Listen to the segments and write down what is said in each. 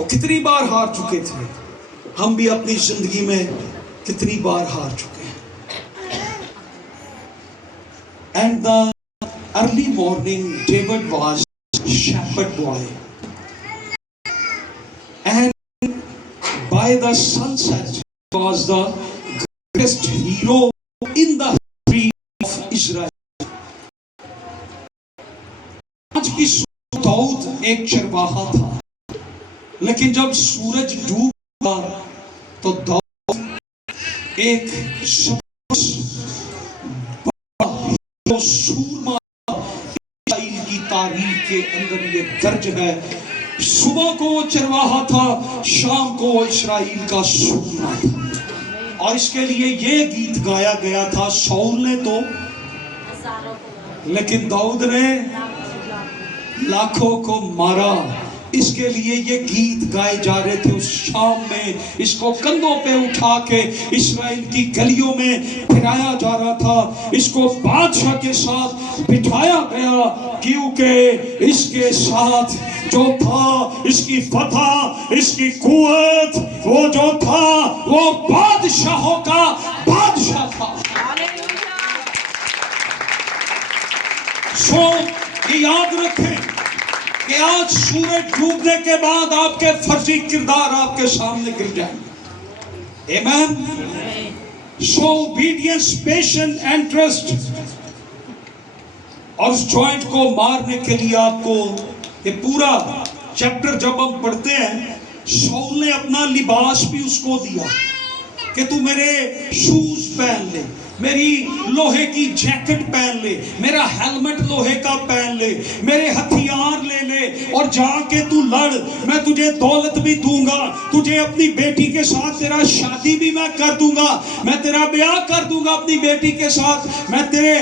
وہ کتنی بار ہار چکے تھے. ہم بھی اپنی زندگی میں کتنی بار ہار چکے ہیں. And the early morning David was shepherd boy, and by the sunset he was the greatest hero in the history of Israel. آج کی داؤد ایک چرواہا تھا، لیکن جب سورج ڈوبا تو داؤد ایک سورما اسرائیل کی تاریخ کے اندر یہ درج ہے. صبح کو وہ چرواہا تھا، شام کو وہ اسرائیل کا سورما تھا. اور اس کے لیے یہ گیت گایا گیا تھا. ساؤل نے تو لیکن داؤد نے لاکھوں کو مارا. اس کے لیے یہ گیت گائے جا رہے تھے. اس شام میں اس کو کندھوں پہ اٹھا کے اسرائیل کی گلیوں میں پھرایا جا رہا تھا. اس کو بادشاہ کے ساتھ بٹھایا گیا، کیونکہ اس کے ساتھ جو تھا، اس کی فتح، اس کی قوت، وہ جو تھا وہ بادشاہوں کا بادشاہ تھا. سو یہ یاد رکھیں کہ آج سورج ڈوبنے کے بعد آپ کے فرضی کردار آپ کے سامنے گر جائیں گے. آمین. سو obedience, patience and trust. اور اس جوائنٹ کو مارنے کے لیے آپ کو یہ پورا چیپٹر جب ہم پڑھتے ہیں، ساؤل نے اپنا لباس بھی اس کو دیا کہ تو میرے شوز پہن لے، میری لوہے کی جیکٹ پہن لے، میرا ہیلمٹ لوہے کا پہن لے، میرے ہتھیار لے لے اور جا کے تو لڑ. میں تجھے دولت بھی دوں گا، تجھے اپنی بیٹی کے ساتھ تیرا شادی بھی میں کر دوں گا، میں تیرا بیاہ کر دوں گا اپنی بیٹی کے ساتھ، میں تیرے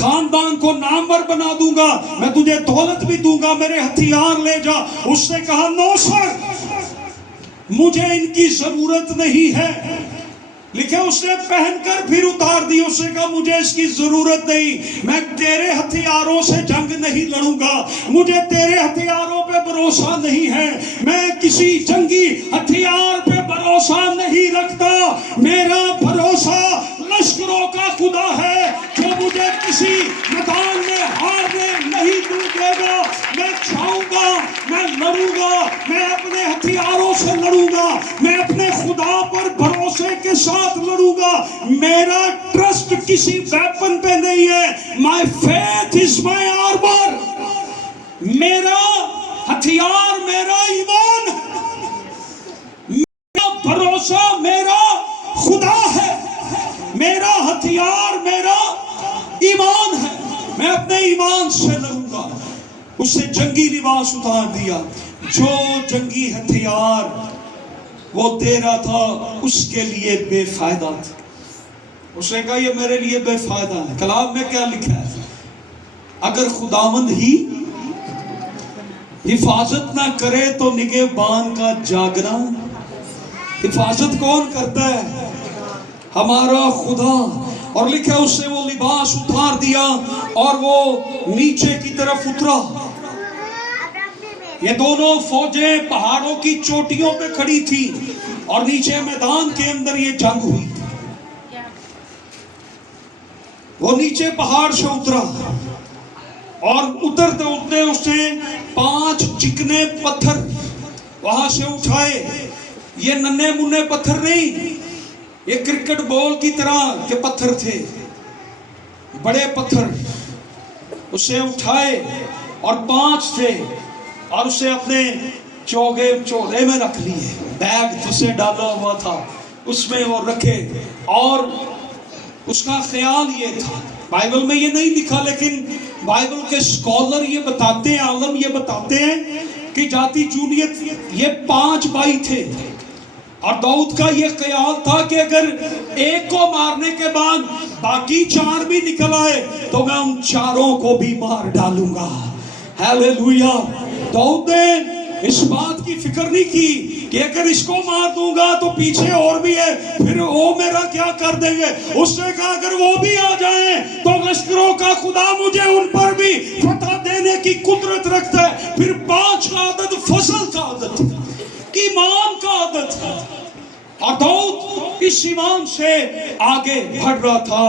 خاندان کو نامور بنا دوں گا، میں تجھے دولت بھی دوں گا، میرے ہتھیار لے جا. اس نے کہا نو سر، مجھے ان کی ضرورت نہیں ہے. لکھے اس نے پہن کر پھر اتار دی. اس نے کہا مجھے اس کی ضرورت نہیں، میں تیرے ہتھیاروں سے جنگ نہیں لڑوں گا، مجھے تیرے ہتھیاروں پہ بھروسہ نہیں ہے، میں کسی جنگی ہتھیار پہ بھروسہ نہیں رکھتا. میرا بھروسہ لشکروں کا خدا ہے جو مجھے کسی میدان میں ہارنے نہیں دے گا. میں چھاؤں گا، میں لڑوں گا، میں اپنے ہتھیاروں سے لڑوں گا، میں اپنے خدا پر بھروسے کے ساتھ لڑوں گا. میرا ٹرسٹ کسی ویپن پہ نہیں ہے. My faith is my armor. میرا ہتھیار میرا ایمان، میرا بھروسہ میرا خدا ہے، میرا ہتھیار میرا ایمان ہے. میں اپنے ایمان سے لڑوں گا. اس سے جنگی لباس اتار دیا. جو جنگی ہتھیار وہ دے رہا تھا اس کے لیے بے فائدہ تھا. اس نے کہا یہ میرے لیے بے فائدہ ہے. کلام میں کیا لکھا ہے؟ اگر خداوند ہی حفاظت نہ کرے تو نگہبان کا جاگنا. حفاظت کون کرتا ہے؟ ہمارا خدا. اور لکھا اس نے وہ لباس اتار دیا اور وہ نیچے کی طرف اترا. یہ دونوں فوجیں پہاڑوں کی چوٹیوں پہ کھڑی تھی اور نیچے میدان کے اندر یہ جنگ ہوئی. وہ نیچے پہاڑ سے اترا اور اترتے اترتے اس نے 5 چکنے پتھر وہاں سے اٹھائے. یہ ننھے منے پتھر نہیں، یہ کرکٹ بال کی طرح کے پتھر تھے، بڑے پتھر. اسے اٹھائے اور 5 تھے اور اسے اپنے چولہے میں رکھ لیے. بیگ جسے ڈالا ہوا تھا اس میں وہ رکھے. اور اس کا خیال یہ تھا، بائبل میں یہ نہیں لکھا لیکن بائبل کے سکولر یہ بتاتے ہیں، عالم یہ بتاتے ہیں کہ جاتی جونیت یہ 5 بھائی تھے. اور داؤد کا یہ خیال تھا کہ اگر ایک کو مارنے کے بعد باقی 4 بھی نکل آئے تو میں ان 4 کو بھی مار ڈالوں گا. ہیلیلویا. داؤد نے اس بات کی فکر نہیں کی کہ اگر اس کو مار دوں گا تو پیچھے اور بھی ہے، پھر وہ میرا کیا کر دیں گے. اس نے کہا اگر وہ بھی آ جائیں تو لشکروں کا خدا مجھے ان پر بھی فتح دینے کی قدرت رکھتا ہے. پھر 5 کا عدد فضل کا عدد. इस ईमान से आगे बढ़ रहा था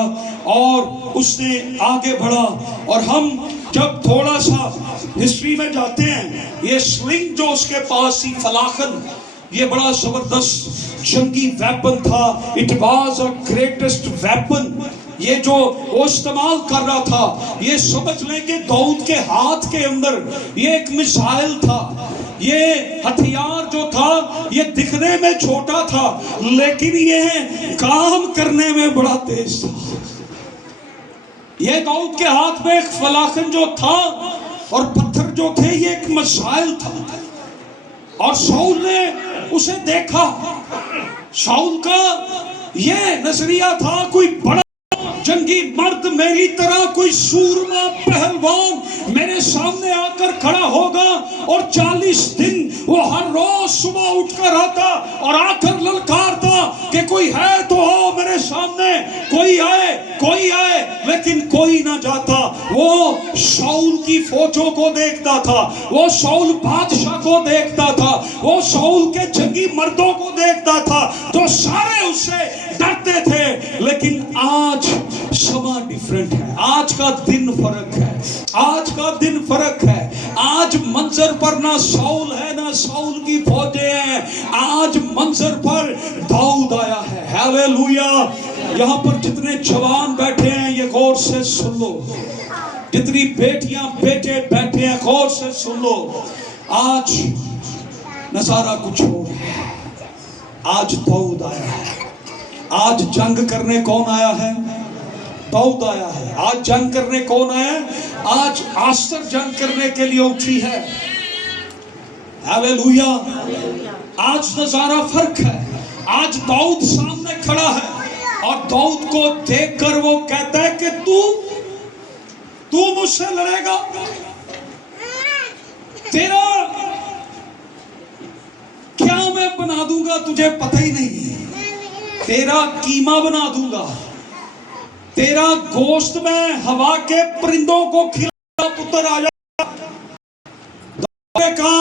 और उसने आगे बढ़ा। और हम जब थोड़ा सा हिस्ट्री में जाते हैं, ये स्लिंग जो उसके पास थी, फलाखन, ये बड़ा जबरदस्त जंगी वेपन था। It was a greatest weapon. ये जो वो इस्तेमाल कर रहा था, ये समझ लें कि दाऊद के हाथ के अंदर ये एक मिसाइल था। ये हथियार जो था ये दिखने में छोटा था, लेकिन ये काम करने में बड़ा तेज था। ये दाऊद के हाथ में एक फलाखन जो था और पत्थर जो थे, ये एक मिसाइल था। और शाऊल ने उसे देखा। शाऊल का ये नजरिया था, कोई बड़ा जंगी मर्द मेरी तरह, कोई सूरमा पहलवान मेरे सामने आकर खड़ा होगा। और 40 दिन वो हर रोज सुबह उठकर आता और आकर ललकारता कि कोई है तो आओ मेरे सामने, कोई आए कोई आए, लेकिन कोई ना जाता। वो शाऊल की फौजों को देखता था, वो शाऊल बादशाह को देखता था, वो शाऊल के जंगी मर्दों को देखता था, तो सारे उससे डरते थे। लेकिन आज समा डिफरेंट है, आज का दिन फर्क है, आज का दिन फर्क है। आज मंजर पर ना शाऊल है ना शाऊल की फौजें हैं, आज मंजर पर दाऊद आया है। हालेलुया। यहाँ पर जितने जवान बैठे हैं ये गौर से सुन लो, जितनी बेटियां बेटे बैठे हैं गौर से सुन लो। आज नजारा कुछ और है, आज दाऊद आया है। आज जंग करने कौन आया है? दाऊद आया है। आज जंग करने कौन आया है? आज आस्तर जंग करने के लिए उठी है। हालेलुया। आज नजारा फर्क है। आज दाऊद सामने खड़ा है और दाऊद को देखकर वो कहता है कि तू मुझसे लड़ेगा, तेरा क्या मैं बना दूंगा तुझे पता ही नहीं है, तेरा कीमा बना दूंगा, तेरा गोश्त में हवा के परिंदों को खिला, पुत्र आ जा। कहा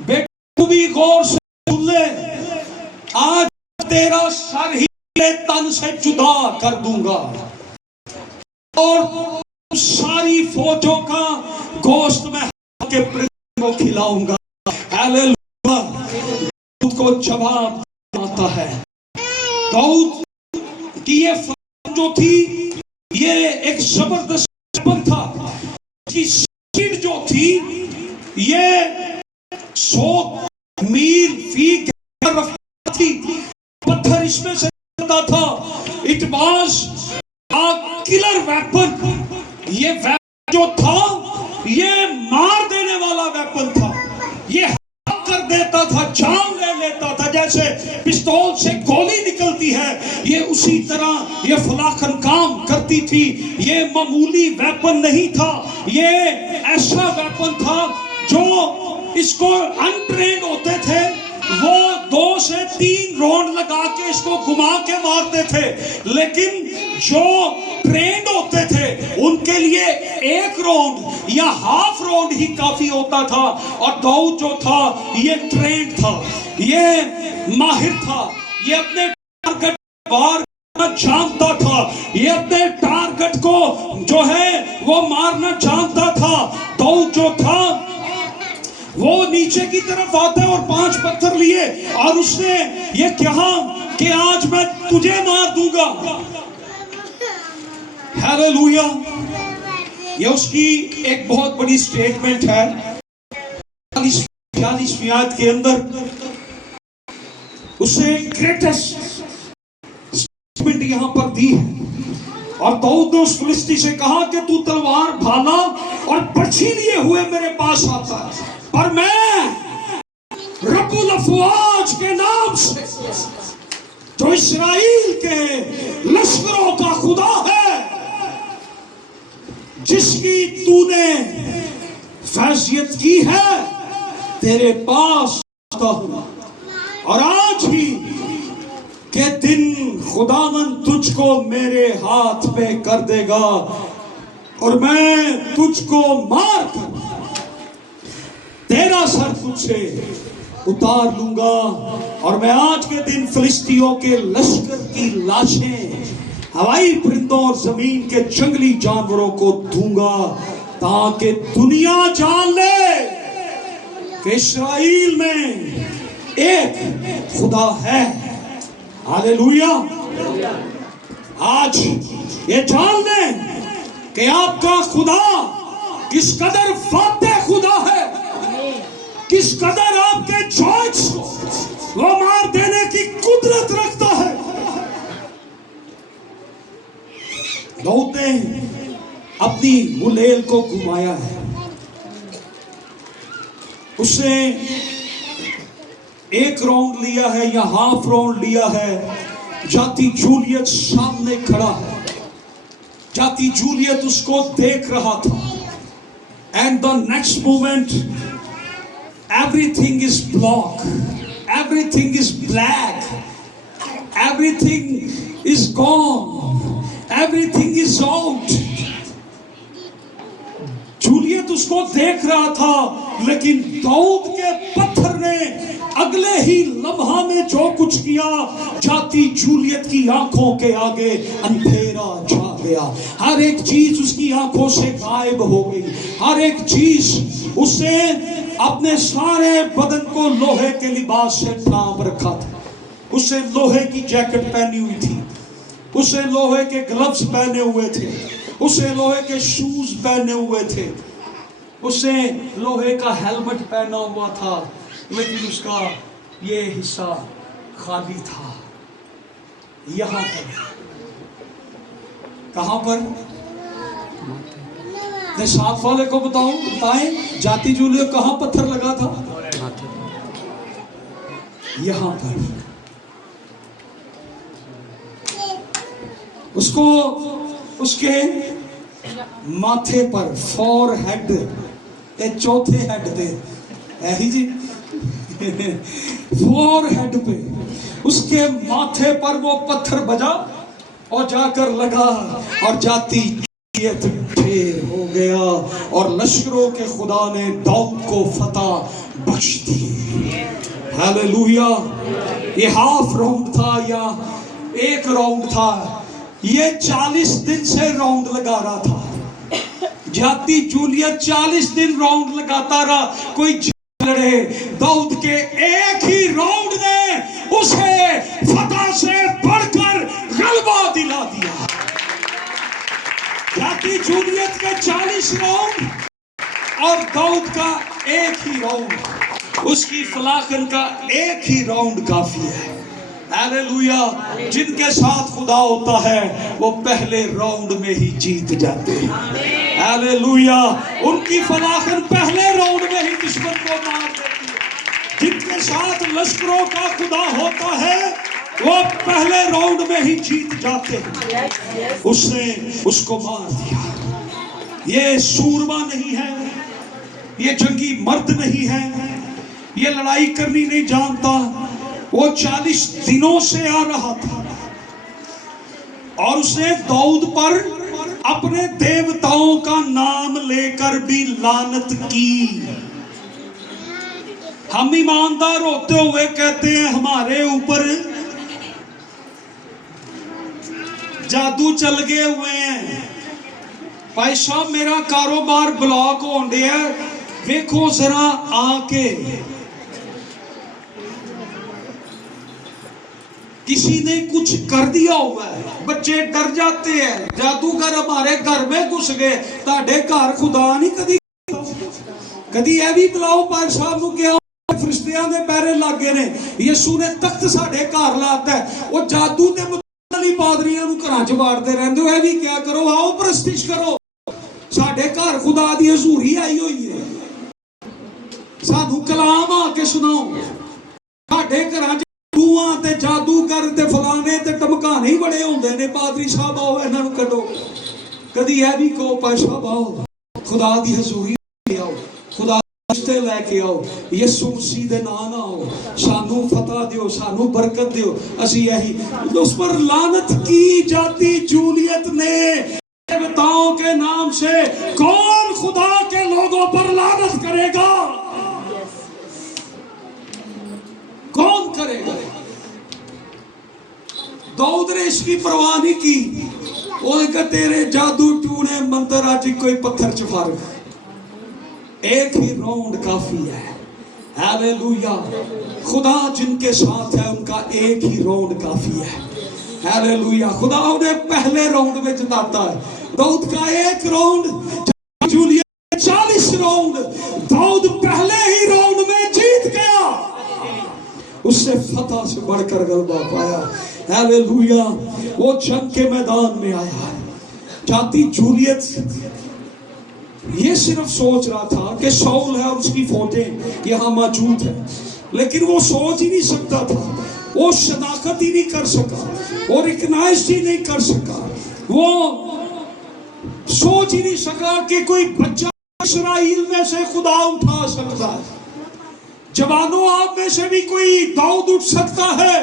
बेटा तू भी गौर से सुन ले, आज तेरा सर ही तन से जुदा कर दूंगा और सारी फौजों का गोश्त में हवा के परिंदों को खिलाऊंगा। हालेलुया। दाऊद को जवाब आता है। दाऊद की ये जो थी ये एक जबरदस्त वेपन था। इसकी स्पीड जो थी ये 100 मील फी रफ्तार थी। पत्थर इसमें से निकलता था। It was a killer weapon. ये वेपन जो था ये मार देने वाला वेपन था। ये कर देता था, जान ले लेता था। जैसे पिस्तौल से गोली निकलती है, ये उसी तरह ये फलाखन काम करती थी। ये मामूली वेपन नहीं था, ये ऐसा वेपन था जो इसको अनट्रेंड होते थे वो 2 से 3 राउंड लगा के इसको घुमा के मारते थे, लेकिन जो ट्रेंड होते थे उनके लिए 1 राउंड या हाफ राउंड ही काफी होता था। और दाऊद जो था ये ट्रेंड था, ये माहिर था, ये अपने टारगेट वार जानता था, ये अपने टारगेट को जो है वो मारना जानता था। दाऊद जो था वो नीचे की तरफ आता है और 5 पत्थर लिए और उसने ये कहा कि आज मैं तुझे मार दूंगा। हालेलुया। ये उसकी एक बहुत बड़ी स्टेटमेंट है। 40वीं आयत के अंदर उसे ग्रेटेस्ट स्टेटमेंट यहां पर दी है। और दाऊद ने उस फिलिस्ती से कहा कि तू तलवार भाला और बर्छी लिए हुए मेरे पास आता है, पर मैं रब्बुल अफवाज के नाम से जो इस्राएल के लश्करों का खुदा है, जिसकी तूने फैजियत की है, तेरे पास आता हूं। और आज ही के दिन खुदावन तुझको मेरे हाथ में कर देगा और मैं तुझको मार कर तेरा सर तुझसे उतार लूंगा और मैं आज के दिन फिलिस्तियों के लश्कर की लाशें हवाई परिंदों और जमीन के जंगली जानवरों को दूंगा, ताकि दुनिया जान ले कि इस्राएल में एक खुदा है। हालेलुया। आज ये जान लें कि आपका खुदा किस कदर फातेह खुदा है, किस कदर आपके जॉइंट्स को वो मार देने की कुदरत रखता है। दाऊद ने अपनी गुलेल को घुमाया है, उसने एक राउंड लिया है या हाफ राउंड लिया है। जाती जूलियत सामने खड़ा है, जाती जूलियत उसको देख रहा था। And the next moment everything is blocked, everything is black, everything is gone, everything is out. Juliet उसको देख रहा था, लेकिन दाऊद के पत्थर ने अगले ही लम्हा में जो कुछ किया, जाती जूलियत की आंखों के आगे अंधेरा छा गया। हर एक चीज उसकी आंखों से गायब हो गई, हर एक चीज उसे अपने सारे बदन को लोहे के लिबास से ढांप रखा था। उसे लोहे की जैकेट पहनी हुई थी, उसे लोहे के ग्लव्स पहने हुए थे, उसे लोहे के शूज पहने हुए थे, उसे लोहे का हेलमेट पहना हुआ था, लेकिन उसका ये हिस्सा खाली था। यहां पर, कहां पर? मैं साथ वाले को बताएं, जाती जूलियत कहां पत्थर लगा था? यहां पर। उसको उसके माथे पर, फोर हेड, चौथे हेड पे, यही जी फोर हेड पे उसके माथे पर वो पत्थर बजा और जाकर लगा, और जाती ढेर हो गया, और लश्करों के खुदा ने दाऊद को फतह बख्श दी। हालेलुया। ये हाफ राउंड था या एक राउंड था? ये 40 दिन से राउंड लगा रहा था। जाती जूलियत 40 दिन राउंड लगाता रहा, कोई लड़े। दाऊद के एक ही राउंड ने उसे फतह से बढ़कर गलबा दिला दिया। जाती जूलियत के 40 राउंड और दाऊद का एक ही राउंड, उसकी फलाखन का एक ही राउंड काफी है। हालेलुया। जिनके साथ खुदा होता है वो पहले राउंड में ही जीत जाते हैं। हालेलुया। उनकी फलाखन पहले राउंड में ही दुश्मन को मार देती है। जिनके साथ लश्करों का खुदा होता है वो पहले राउंड में ही जीत जाते हैं। उसने उसको मार दिया। ये सूरमा नहीं है, ये जंगी मर्द नहीं है, ये लड़ाई करनी नहीं जानता। वो 40 दिनों से आ रहा था और उसने दाऊद पर अपने देवताओं का नाम लेकर भी लानत की। हम ईमानदार होते हुए कहते हैं हमारे ऊपर जादू चल गए हुए हैं, भाई साहब मेरा कारोबार ब्लॉक हो गया, देखो जरा आके। किसी ने कुछ कर दिया हुआ है, बच्चे डर जाते हैं, जादूगर हमारे घर में घुस गए। ताड़े घर खुदा नहीं कदी कदी यह भी बुलाओ पाक साहब को क्या फरिश्तियां दे पैरे लागे ने, यीशु ने तख्त साडे घर लाता है। वो जादू ते मुताली पादरियां नु घरां च वाड़दे रहंदे हो, यह भी क्या करो, आओ प्रस्तिश करो। साडे घर खुदा दी हजूरी आई हुई है, सानू कलाम आके सुनाओ। साडे घरां च रूहां ते जादूगर ते फलाने ते धमकाने ही बड़े होंदे ने। पादरी साहब आओ इन्हां नू कढो। कदी यह भी कहो पाक साहब आओ खुदा दी हजूरी आओ, खुदा रिश्ते लेके आओ, यीशु मसीह दे नाम आओ, सानू फतह दियो, सानू बरकत दियो। असी यही उस पर लानत की जाती जूलियत ने। देवताओं के नाम से कौन खुदा के लोगों पर लानत करेगा? दाऊद ने इसकी परवाह नहीं की। ਉਹਨੇ ਕਿਹਾ तेरे जादू टूने मंत्र आज कोई पत्थर च फाड़, एक ही राउंड काफी है। हालेलुया। खुदा जिनके साथ है उनका एक ही राउंड काफी है। हालेलुया। खुदा उन्हें पहले राउंड में जिताता है। दाऊद का एक राउंड, जूलियत 40 राउंड, दाऊद पहले ही राउंड में जीत गया। उससे फतह से बढ़कर गलबा पाया। हालेलुया। वो जंग के मैदान में आया। जाती जूलियत ये सिर्फ सोच रहा था कि शाऊल है और उसकी फौजें यहाँ मौजूद है, लेकिन वो सोच ही नहीं सकता था, वो शनाख्त ही नहीं कर सका, वो रिकग्नाइज ही नहीं कर सका, वो सोच ही नहीं सका कि कोई बच्चा इस्राएल में से खुदा उठा सकता है। जवानों, आप में से भी कोई दाऊद उठ सकता है।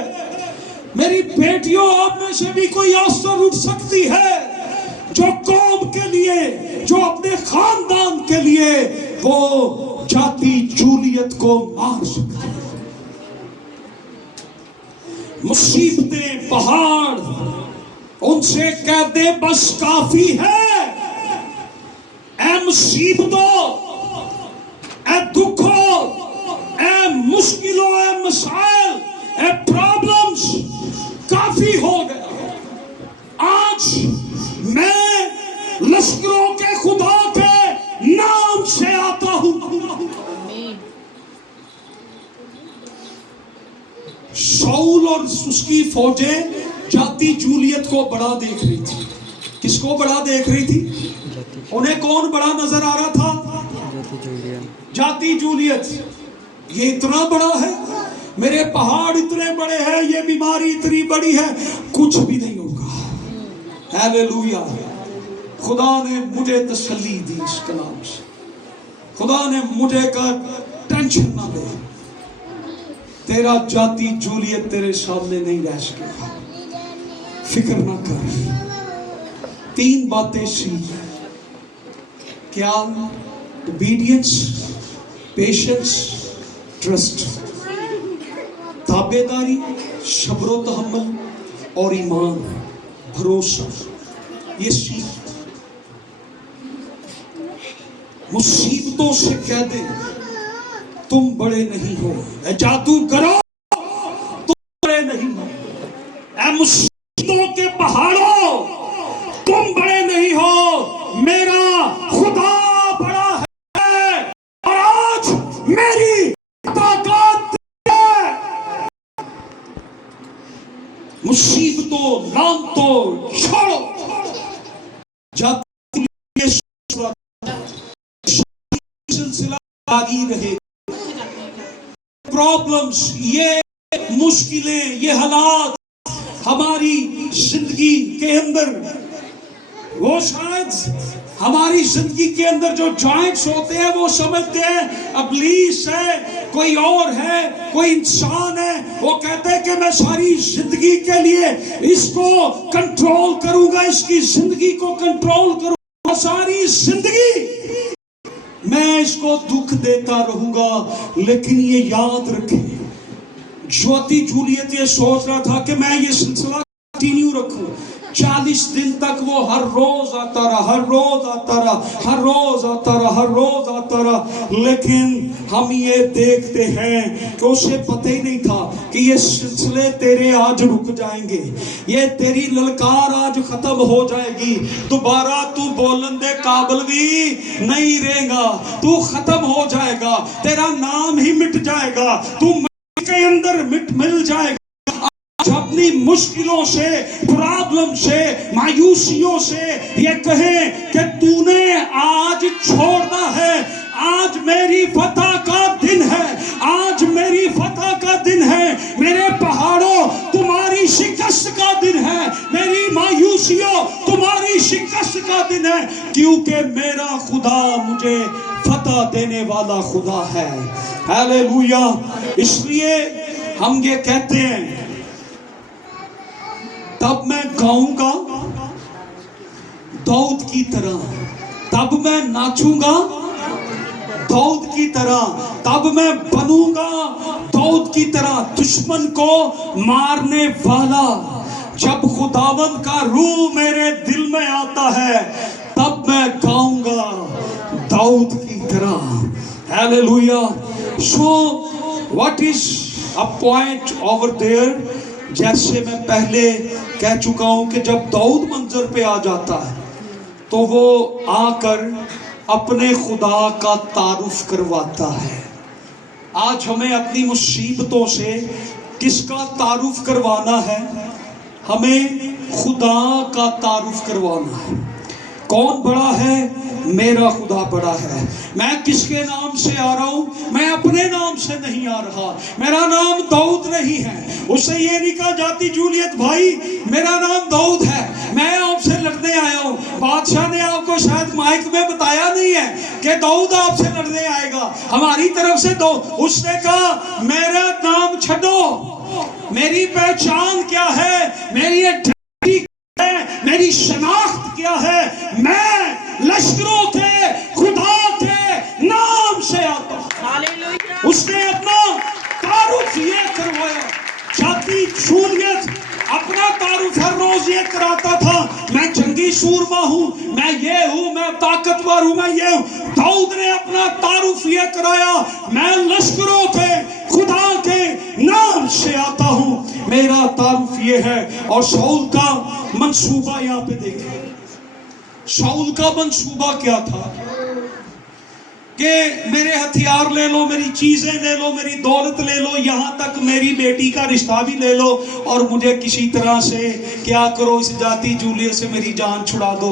मेरी बेटियों, आप में से भी कोई आस्तर उठ सकती है, जो कौम के लिए, जो अपने खानदान के लिए वो जाती जूलियत को मार सकती है। मुसीबतें, पहाड़, उनसे कह दे बस काफी है। ऐ मुसीबतों, ऐ दुखों, ऐ मुश्किलों, ऐ मसाइल, ऐ प्रॉब्लम्स, काफी हो गया। आज मैं लश्करों के खुदा के नाम से आता हूं। शाऊल और उसकी फौजें जाती जूलियत को बड़ा देख रही थी। किसको बड़ा देख रही थी? उन्हें कौन बड़ा नजर आ रहा था? जाती जूलियत। ये इतना बड़ा है, मेरे पहाड़ इतने बड़े हैं, ये बीमारी इतनी बड़ी है, कुछ भी नहीं होगा। हालेलुया। खुदा ने मुझे तसल्ली दी इस कलाम से। खुदा ने मुझे कहा टेंशन ना ले, तेरा जाती जूलियत तेरे सामने नहीं रह सकेगा, फिक्र ना कर। 3 बातें सीख। क्या? Obedience, patience, trust. ताबेदारी, सब्र तहम्मुल और ईमान, भरोसा। ये सीख। मुसीबतों से कह दे तुम बड़े नहीं हो। जादू करो, तुम बड़े नहीं हो। ऐ मुसीबतों के पहाड़ों, तुम बड़े नहीं हो, मेरा खुदा बड़ा है और आज मेरी ताकत है। मुसीबतों, लानतों छोड़ो। जादू सिलसिला जारी रहे। प्रॉब्लम्स, ये मुश्किलें, ये हालात हमारी जिंदगी के अंदर, वो शायद हमारी जिंदगी के अंदर जो जॉइंट्स होते हैं वो समझते हैं इब्लीस है, कोई और है, कोई इंसान है। वो कहते हैं कि मैं सारी जिंदगी के लिए इसको कंट्रोल करूंगा, इसकी जिंदगी को कंट्रोल करूंगा, सारी जिंदगी मैं इसको दुख देता रहूंगा। लेकिन ये याद रखें, ज्योति जूलियत ये सोच रहा था कि मैं ये सिलसिला कंटिन्यू रखूं। 40 दिन तक वो हर रोज आता रहा, हर रोज आता रहा, हर रोज आता रहा, हर रोज आता रहा। लेकिन हम ये देखते हैं कि उसे पता ही नहीं था कि ये सिलसिले तेरे आज रुक जाएंगे, ये तेरी ललकार आज खत्म हो जाएगी। दोबारा तू बोलन दे काबिल भी नहीं रहेगा, तू खत्म हो जाएगा, तेरा नाम ही मिट जाएगा, तू के अंदर मिल जाएगा। अपनी मुश्किलों से, प्रॉब्लम से, मायूसियों से ये कहें कि तूने आज छोड़ना है। आज मेरी फतह का दिन है, आज मेरी फतह का दिन है। मेरे पहाड़ों, तुम्हारी शिकस्त का दिन है, मेरी मायूसियों, तुम्हारी शिकस्त का दिन है, क्योंकि मेरा खुदा मुझे फतह देने वाला खुदा है। हालेलुया। इसलिए हम ये कहते हैं, तब मैं गाऊंगा दाऊद की तरह, तब मैं नाचूंगा दाऊद की तरह, तब मैं बनूंगा दाऊद की तरह। दुश्मन को मारने वाला जब खुदावंद का रूह मेरे दिल में आता है तब मैं गाऊंगा दाऊद की तरह। Hallelujah. So what is a point over there, जैसे मैं पहले कह चुका हूं कि जब दाऊद मंजर पे आ जाता है तो वो आकर अपने खुदा का तारुफ करवाता है। आज हमें अपनी मुसीबतों से किसका तारुफ करवाना है? हमें खुदा का तारुफ करवाना है। कौन बड़ा है? मेरा खुदा बड़ा है। मैं किसके नाम से आ रहा हूं? मैं अपने नाम से नहीं आ रहा। मेरा नाम दाऊद नहीं है। उससे ये नहीं कहा जाती जूलियत भाई मेरा नाम दाऊद है, मैं आपसे लड़ने आया हूं। बादशाह ने आपको शायद माइक में बताया नहीं है कि दाऊद आपसे लड़ने आएगा, हमारी तरफ से दो। उसने कहा मेरा नाम छड्डो, मेरी पहचान क्या है, मेरी आइडेंटिटी क्या है, मेरी शनाख्त क्या है? मैं लश्करों के खुदा के नाम से आता हूं। उसने अपना तारुफ ये करवाया। जाती जूलियत अपना तारुफ हर रोज ये कराता था, मैं जंगी सूरमा हूं, मैं ये हूं, मैं ताकतवर हूं, मैं ये हूं। दाऊद ने अपना तारुफ ये कराया, मैं लश्करों के खुदा के नाम से आता हूं, मेरा तारुफ ये है। और शाऊल का मंसूबा यहां पे देखें। शाऊल का मंसूबा क्या था कि मेरे हथियार ले लो, मेरी चीजें ले लो, मेरी दौलत ले लो, यहां तक मेरी बेटी का रिश्ता भी ले लो और मुझे किसी तरह से क्या करो, इस जाती जूलियत से मेरी जान छुड़ा दो।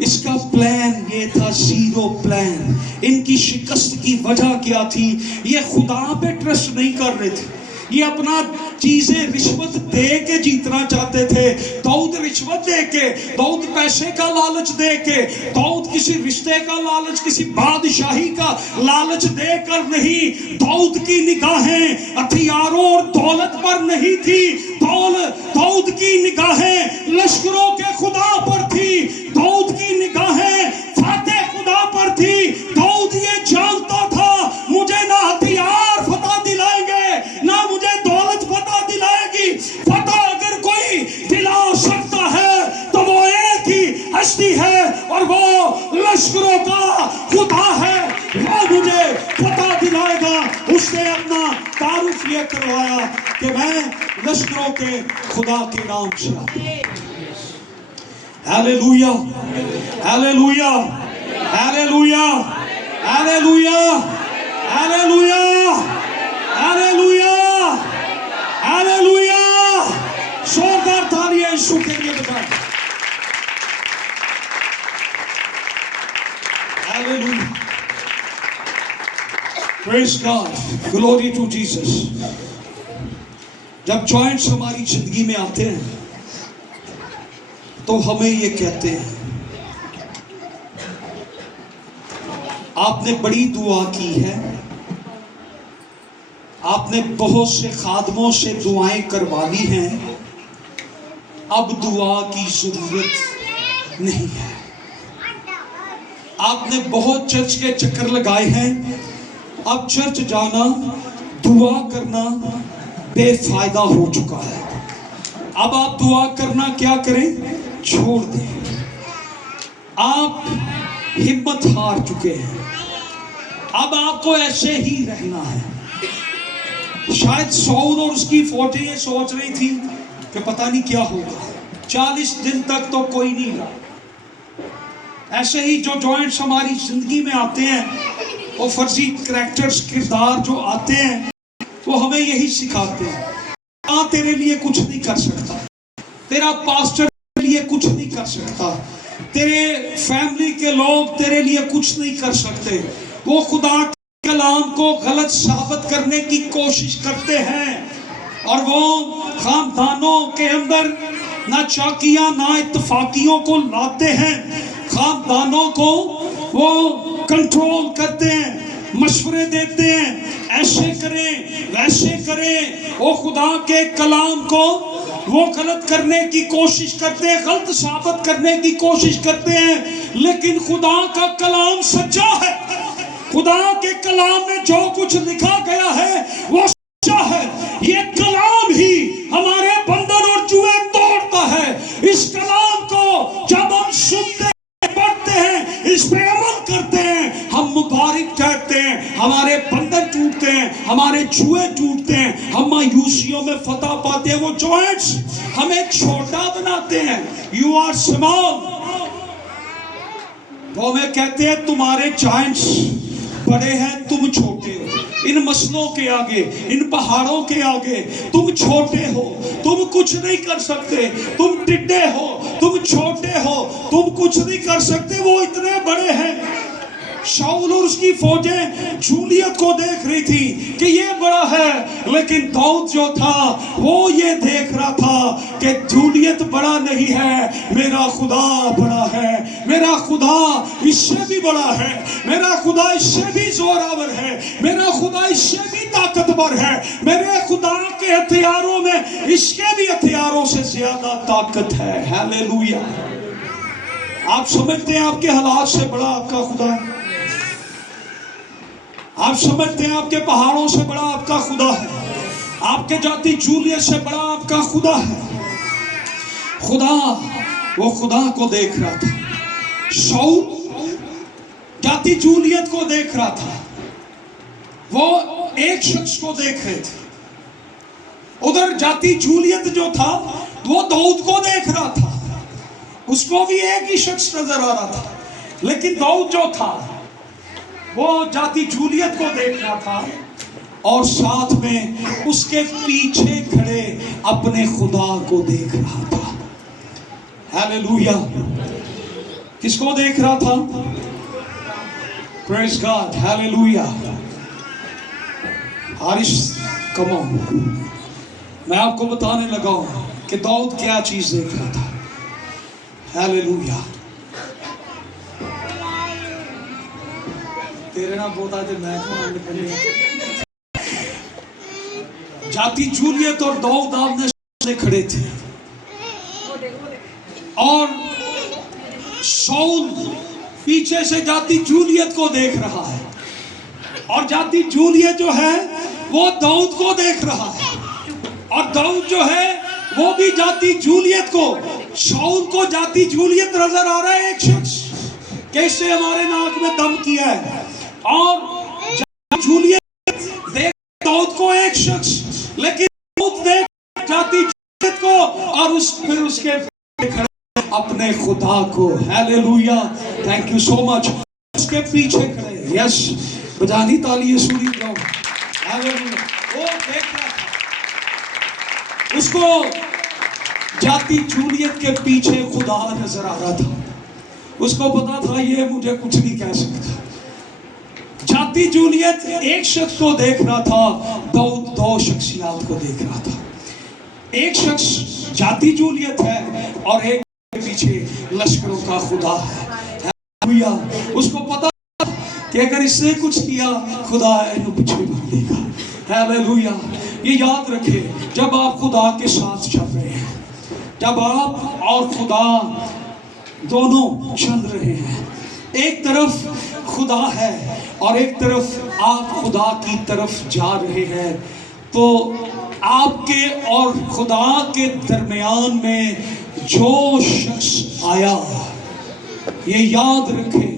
इसका प्लान ये था, जीरो प्लान। इनकी शिकस्त की वजह क्या थी? ये खुदा पे ट्रस्ट नहीं कर रहे थे, ये अपना चीजें रिश्वत दे के जीतना चाहते थे। दाऊद रिश्वत दे के, दाऊद पैसे का लालच दे के, दाऊद किसी रिश्ते का लालच, किसी बादशाही का लालच देकर नहीं। दाऊद की निगाहें हथियारों और दौलत पर नहीं थी, दाऊद की निगाहें लश्करों के खुदा पर थी, दाऊद की निगाहें फातेह खुदा पर थी। दाऊद ये जानता था मुझे ना हथियार फतह दिलाएंगे, ना मुझे दौलत फतह दिलाएगी। फतह अगर कोई दिला सकता है तो वो एक ही हस्ती है और वो लश्करों का खुदा है, वो मुझे फतह दिलाएगा। उसने अपना तारुफ ये करवाया कि मैं लश्करों के खुदा के नाम से आता हूं। Hallelujah, hallelujah, hallelujah, hallelujah, hallelujah, hallelujah, hallelujah. जोरदार तालियां यीशु के लिए बजाएं। Hallelujah, praise God, glory to Jesus. जब जॉइंट्स हमारी जिंदगी में आते हैं तो हमें ये कहते हैं आपने बड़ी दुआ की है, आपने बहुत से खादमों से दुआएं करवा ली हैं, अब दुआ की जरूरत नहीं है। आपने बहुत चर्च के चक्कर लगाए हैं, अब चर्च जाना, दुआ करना बेफायदा हो चुका है। अब आप दुआ करना क्या करें? छोड़ दें। आप हिम्मत हार चुके हैं, अब आपको ऐसे ही रहना है। शायद साउल और उसकी फौजें ये सोच रही थी कि पता नहीं क्या होगा, 40 दिन तक तो कोई नहीं रहा। ऐसे ही जो जॉइंट्स हमारी जिंदगी में आते हैं, वो फर्जी करैक्टर्स, किरदार जो आते हैं, वो हमें यही सिखाते हैं तेरे लिए कुछ नहीं कर सकता, तेरा पास्टर तेरे लिए कुछ नहीं कर सकता, तेरे फैमिली के लोग तेरे लिए कुछ नहीं कर सकते। वो खुदा के कलाम को गलत साबित करने की कोशिश करते हैं और वो खानदानों के अंदर ना चाकियां ना इत्तफाकियों को लाते हैं, खानदानों को वो कंट्रोल करते हैं, मशवरे देते हैं, ऐसे करें वैसे करें। वो खुदा के कलाम को वो गलत करने की कोशिश करते हैं, गलत साबित करने की कोशिश करते हैं, लेकिन खुदा का कलाम सच्चा है। खुदा के कलाम में जो कुछ लिखा गया है वो सच्चा है। ये कलाम ही हमारे बंधन और जुए ٹوٹتے ہیں, ہمارے بندھن ٹوٹتے ہیں, ہمارے جوئے ٹوٹتے ہیں, ہم مایوسیوں میں فتح پاتے ہیں. وہ جوائنٹس ہمیں چھوٹا بناتے ہیں. You are small. وہ ہمیں کہتے ہیں تمہارے جائنٹس بڑے ہیں, تم چھوٹے ہو. ان مسلوں کے آگے, ان پہاڑوں کے آگے تم چھوٹے ہو, تم کچھ نہیں کر سکتے, تم ٹڈے ہو, تم چھوٹے ہو, تم کچھ نہیں کر سکتے. وہ اتنے بڑے ہیں. شاؤل اور اس کی فوجیں جولیت کو دیکھ رہی تھی کہ یہ بڑا ہے, لیکن داؤد جو تھا وہ یہ دیکھ رہا تھا کہ جولیت بڑا نہیں ہے, میرا خدا بڑا ہے, میرا خدا اس سے بھی بڑا ہے, میرا خدا اس سے بھی زوراور ہے, میرا خدا اس سے بھی طاقتور ہے, میرے خدا کے ہتھیاروں میں اس کے بھی ہتھیاروں سے زیادہ طاقت ہے. ہیلیلویا. آپ سمجھتے ہیں آپ کے حالات سے بڑا آپ کا خدا ہے؟ آپ سمجھتے ہیں آپ کے پہاڑوں سے بڑا آپ کا خدا ہے؟ آپ کے جاتی جولیت سے بڑا آپ کا خدا ہے؟ خدا, وہ خدا کو دیکھ رہا تھا. شاؤل جاتی جولیت کو دیکھ رہا تھا, وہ ایک شخص کو دیکھ رہے تھے. ادھر جاتی جولیت جو تھا وہ داؤد کو دیکھ رہا تھا, اس کو بھی ایک ہی شخص نظر آ رہا تھا. لیکن داؤد جو تھا وہ جاتی جولیت کو دیکھ رہا تھا اور ساتھ میں اس کے پیچھے کھڑے اپنے خدا کو دیکھ رہا تھا. ہیلیلویا. کس کو دیکھ رہا تھا؟ پریز گاڈ. ہیلیلویا. حارث کم آن, میں آپ کو بتانے لگا ہوں کہ داؤد کیا چیز دیکھ رہا تھا. ہیلیلویا. تیرے نام بہت آتے میں جاتی جولیت اور داؤد آمنے کھڑے تھے, اور شاؤل پیچھے سے جاتی جولیت کو دیکھ رہا ہے, اور جاتی جولیت جو ہے وہ داؤد کو دیکھ رہا ہے, اور داؤد جو ہے وہ بھی جاتی جولیت کو. شاؤل کو جاتی جولیت نظر آ رہا ہے ایک شخص کیسے ہمارے ناک میں دم کیا ہے, اور جاتی جولیت دیکھ داؤد کو ایک شخص, لیکن داؤد دیکھ جاتی جولیت کو اور پھر اس کے کھڑے اپنے خدا کو. ہیلیلویا. تھینک یو سو مچ. اس کے پیچھے کھڑے. یس, بجانی تالی سوری جاؤ. ہیلیلویا. وہ دیکھ رہا تھا, اس کو جاتی جولیت کے پیچھے خدا نظر آ رہا تھا. اس کو پتا تھا یہ مجھے کچھ نہیں کہہ سکتا. جاتی جولیت ایک شخص کو دیکھ رہا تھا, داؤد دو شخصیات کو دیکھ رہا تھا. ایک شخص جاتی جولیت ہے اور ایک پیچھے لشکروں کا خدا ہے. اس کو پتا کہ اگر اس نے کچھ کیا خدا انہوں پیچھے بھر دے گا. ہیلیلویا. یہ یاد رکھے, جب آپ خدا کے ساتھ چل رہے ہیں, جب آپ اور خدا دونوں چل رہے ہیں, ایک طرف خدا ہے اور ایک طرف آپ خدا کی طرف جا رہے ہیں, تو آپ کے اور خدا کے درمیان میں جو شخص آیا, یہ یاد رکھے,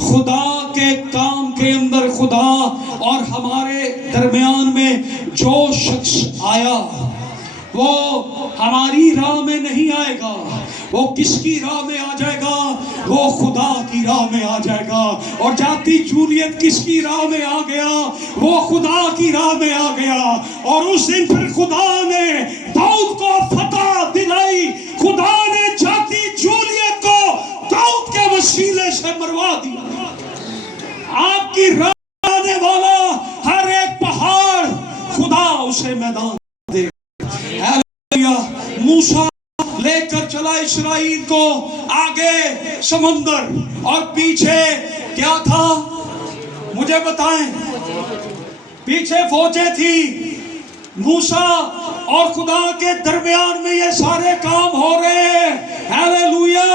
خدا کے کام کے اندر خدا اور ہمارے درمیان میں جو شخص آیا وہ ہماری راہ میں نہیں آئے گا. وہ کس کی راہ میں آ جائے گا؟ وہ خدا کی راہ میں آ جائے گا. اور جاتی جولیت کس کی راہ میں آ گیا؟ وہ خدا کی راہ میں آ گیا. اور اس دن پھر خدا نے داؤد کو فتح دلائی. خدا نے جاتی جولیت کو داؤد کے وسیلے سے مروا دیا. آپ کی راہ آنے والا ہر ایک پہاڑ خدا اسے میدان دے. موسیٰ لے کر چلا اسرائیل کو, آگے سمندر اور پیچھے کیا تھا مجھے بتائیں؟ پیچھے فوجیں تھی. موسیٰ اور خدا کے درمیان میں یہ سارے کام ہو رہے ہیں. ہیلیلویا.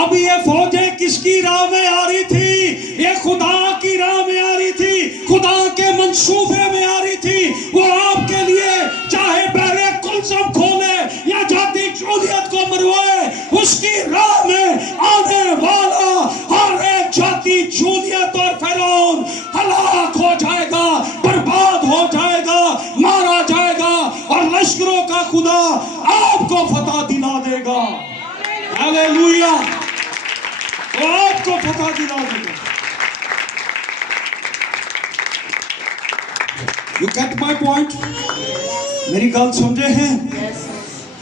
اب یہ فوجیں کس کی راہ میں آ رہی تھی؟ یہ خدا کی راہ میں آ رہی تھی, خدا کے منصوبے میں آ رہی تھی. وہ آپ کے لیے چاہے بحر کلثم کھولے یا جاتی جولیت کو مروائے, اس کی راہ میں آنے والا ہر ایک جاتی جولیت اور فرعون ہلاک فتح دلا دے گا. You get my point? میری گل سمجھے ہیں؟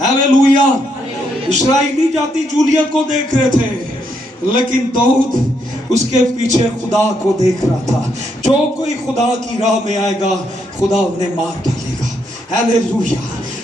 ہیلیلویا. اسرائیلی جاتی جولیت کو دیکھ رہے تھے لیکن داؤد اس کے پیچھے خدا کو دیکھ رہا تھا. جو کوئی خدا کی راہ میں آئے گا خدا انہیں مار ڈالے گا. ہیلیلویا.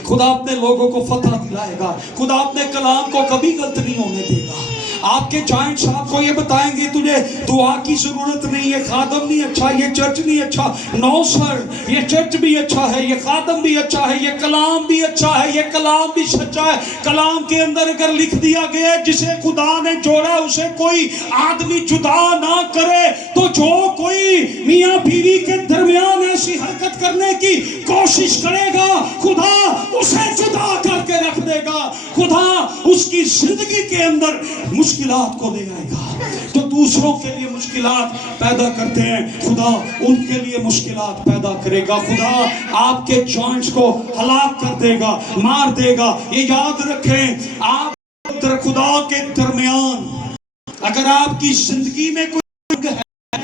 خدا اپنے لوگوں کو فتح دلائے گا. خدا اپنے کلام کو کبھی غلط نہیں ہونے دے گا. آپ کے جائنٹ صاحب کو یہ بتائیں گے تجھے دعا کی ضرورت نہیں, یہ خادم نہیں اچھا, یہ چرچ نہیں اچھا. نو سر, یہ چرچ بھی اچھا ہے, یہ خادم بھی اچھا ہے, یہ کلام بھی اچھا ہے, یہ کلام بھی سچا ہے. کلام کے اندر اگر لکھ دیا گیا ہے جسے خدا نے جوڑا اسے کوئی آدمی جدا نہ کرے, تو جو کوئی میاں بیوی کے درمیان ایسی حرکت کرنے کی کوشش کرے گا خدا اسے جدا کر کے رکھ دے گا. خدا اس کی زندگی کے اندر مشکلات کو لے آئے گا. تو دوسروں کے لیے مشکلات پیدا کرتے ہیں, خدا ان کے لیے مشکلات پیدا کرے گا. خدا آپ کے جوائنٹس کو ہلاک کر دے گا, مار دے گا. یہ یاد رکھیں, آپ خدا کے درمیان اگر آپ کی زندگی میں کوئی جنگ ہے,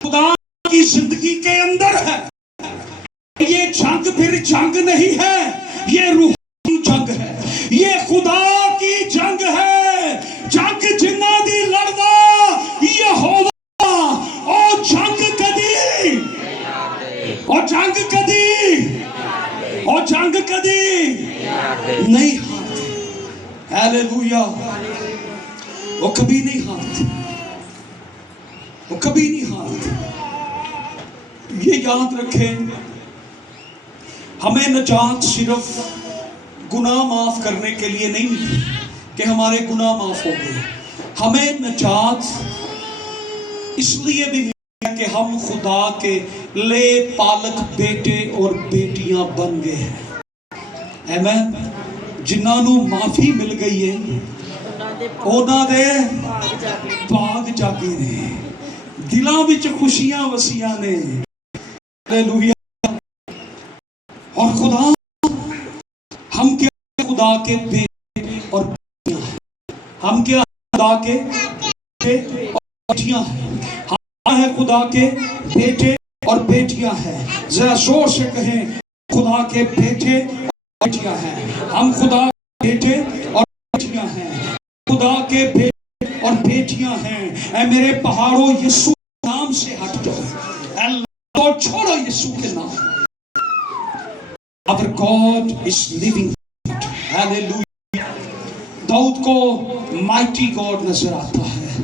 خدا کی زندگی کے اندر ہے, یہ جنگ پھر جنگ نہیں ہے, یہ روحانی جنگ ہے, یہ خدا کی جنگ ہے. جنگ جنہ دی لڑدا یہوہ, اور جنگ کدی, اور جنگ کدی, اور جنگ کدی نہیں ہارتے. ہیلیلویا. وہ کبھی نہیں ہارتے, وہ کبھی نہیں ہارتے. یہ یاد رکھیں, ہمیں نجات صرف گناہ معاف کرنے کے لیے نہیں ملی کہ ہمارے گناہ معاف ہو گئے. ہمیں نجات اس لیے بھی ملی ہے کہ ہم خدا کے لے پالک بیٹے اور بیٹیاں بن گئے ہیں. آمین. جنہاں نو معافی مل گئی ہے اونا دے باغ جاگے نے, دلاں وچ خوشیاں وسیاں نے. ہیلیلویا. اور خدا, ہم کیا خدا کے بیٹے اور بیٹیاں ہیں, ہم کیا خدا کے بیٹے اور بیٹیاں ہیں, ہم ہیں خدا کے بیٹے اور بیٹیاں ہیں. ذرا زور سے کہیں, خدا کے بیٹے اور بیٹیاں ہیں. ہم خدا کے بیٹے اور بیٹیاں ہیں, خدا کے بیٹے اور بیٹیاں ہیں. اے میرے پہاڑوں یسوع کے نام سے ہٹ جاؤ, اللہ کو چھوڑو یسوع کے نام. Our God is living. Hallelujah. داؤد کو mighty God نظر آتا ہے,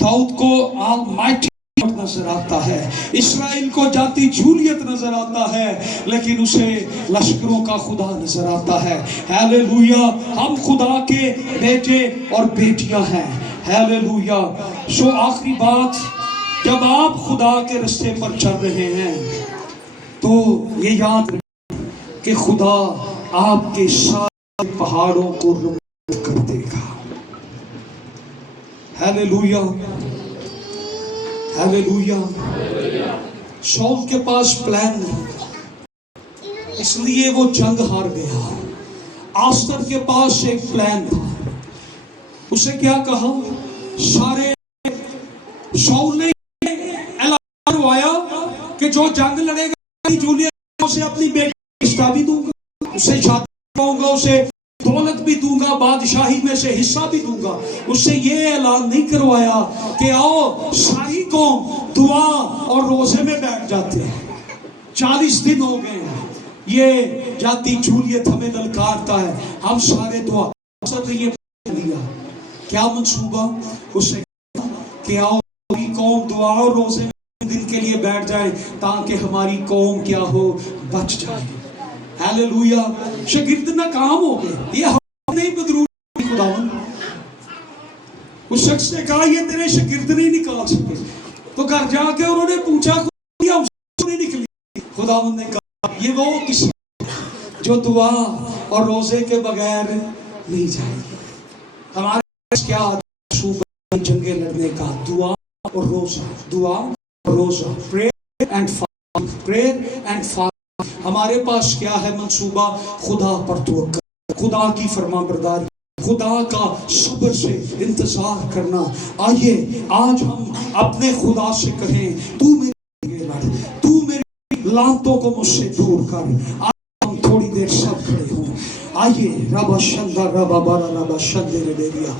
داؤد کو almighty God نظر آتا ہے, اسرائیل کو جاتی جولیت نظر آتا ہے, لیکن اسے لشکروں کا خدا نظر آتا ہے. ہیلیلویا. ہم خدا کے بیٹے اور بیٹیاں ہیں. ہیلیلویا. سو آخری بات, جب آپ خدا کے رستے پر چل رہے ہیں تو یہ یاد رکھیں کہ خدا آپ کے سارے پہاڑوں کو رموو کر دے گا. ہیلیلویا. ہیلیلویا. شاول کے پاس پلان نہیں, اس لیے وہ جنگ ہار گیا. آستر کے پاس ایک پلان تھا. اسے کیا کہا, سارے شاول نے اعلان کروایا کہ جو جنگ لڑے گا جولیت اسے اپنی بیٹی رشتہ بھی دوں گا, اسے شادی کروں گا, اسے دولت بھی دوں گا, بادشاہی میں سے حصہ بھی دوں گا. اس سے یہ اعلان نہیں کروایا کہ آؤ ساری قوم دعا اور روزے میں بیٹھ جاتے ہیں. 40 دن ہو گئے ہیں, یہ جاتی جولیت ہمیں للکارتا ہے, ہم سارے دعا. اصل نے یہ لیا کیا منصوبہ, اس سے کہ آؤ ہماری قوم دعا اور روزے میں دن کے لیے بیٹھ جائے تاکہ ہماری قوم کیا ہو, بچ جائے. ہیلیلویا. شاگرد ناکام ہو گئے, یہ ہم نہیں بدرو خداوند. اس شخص نے کہا یہ تیرے شاگرد نہیں نکال سکے, تو گھر جا کے انہوں نے پوچھا ہم سے نہیں نکلی. خداوند نے کہا یہ وہ کسی جو دعا اور روزے کے بغیر نہیں جائے گی. ہمارے پاس کیا صوبہ جنگیں لڑنے کا, دعا اور روزہ, دعا اور روزہ, prayer and fasting, prayer and fasting. ہمارے پاس کیا ہے منصوبہ, خدا پر توکل, خدا کی فرما برداری. خدا کا صبر سے انتظار کرنا. آئیے آج ہم اپنے خدا سے کہیں تو میرے لڑ، تو میری لانتوں کو مجھ سے دور کر. آج ہم تھوڑی دیر سب کھڑے ہوں. آئیے ربا شندہ ربا بارا ربا شندے ربیریا.